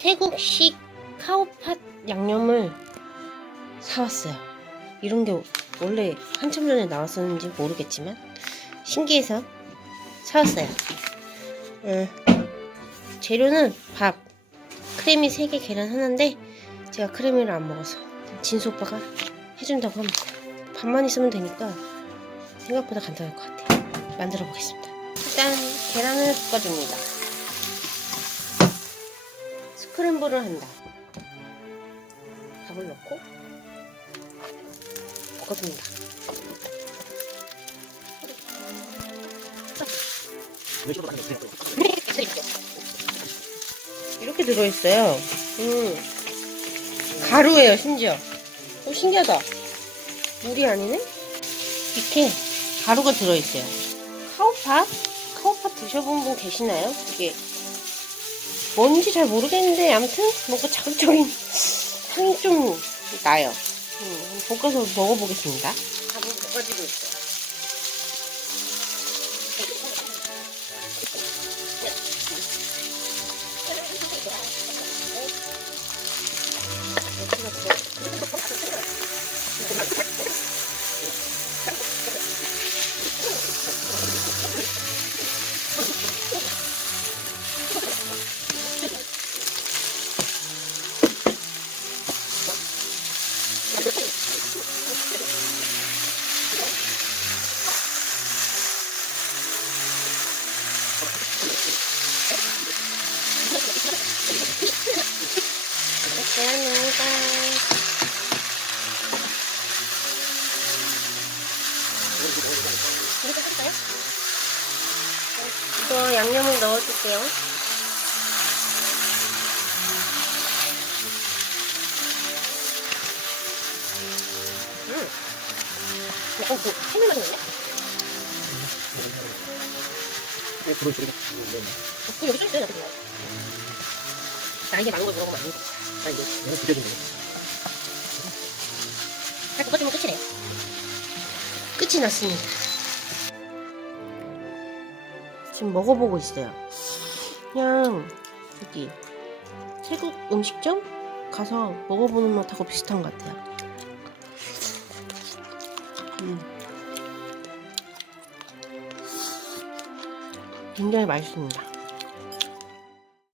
태국식 카오팟 양념을 사왔어요. 이런 게 원래 한참 전에 나왔었는지 모르겠지만 신기해서 사왔어요. 음, 재료는 밥, 크래미 3개, 계란 하나인데 제가 크래미를 안 먹어서 진수 오빠가 해준다고 합니다. 밥만 있으면 되니까 생각보다 간단할 것 같아요. 만들어 보겠습니다. 일단 계란을 볶아줍니다. 스크램블을 한다. 밥을 넣고 볶아줍니다. 이렇게 들어있어요. 음. 가루예요, 심지어. 오, 신기하다. 물이 아니네? 이렇게 가루가 들어있어요. 카오팟? 카오팟 드셔본 분 계시나요? 이게 뭔지 잘 모르겠는데 아무튼 뭔가 자극적인 향이 좀 나요. 음, 볶아서 먹어보겠습니다. 밥을 볶아지고 있어. 이거 양념을 넣어줄게요. 음. 약간 그 해물 맛이 나네? 어, 여기 좀 있어요, 나도. 나 이게 많은 걸 물어보면 안 돼. 나 이거. 잘 볶아주면 끝이래요. 끝이 났습니다. 지금 먹어보고 있어요. 그냥 여기 태국 음식점 가서 먹어보는 맛하고 비슷한 것 같아요. 음. 굉장히 맛있습니다.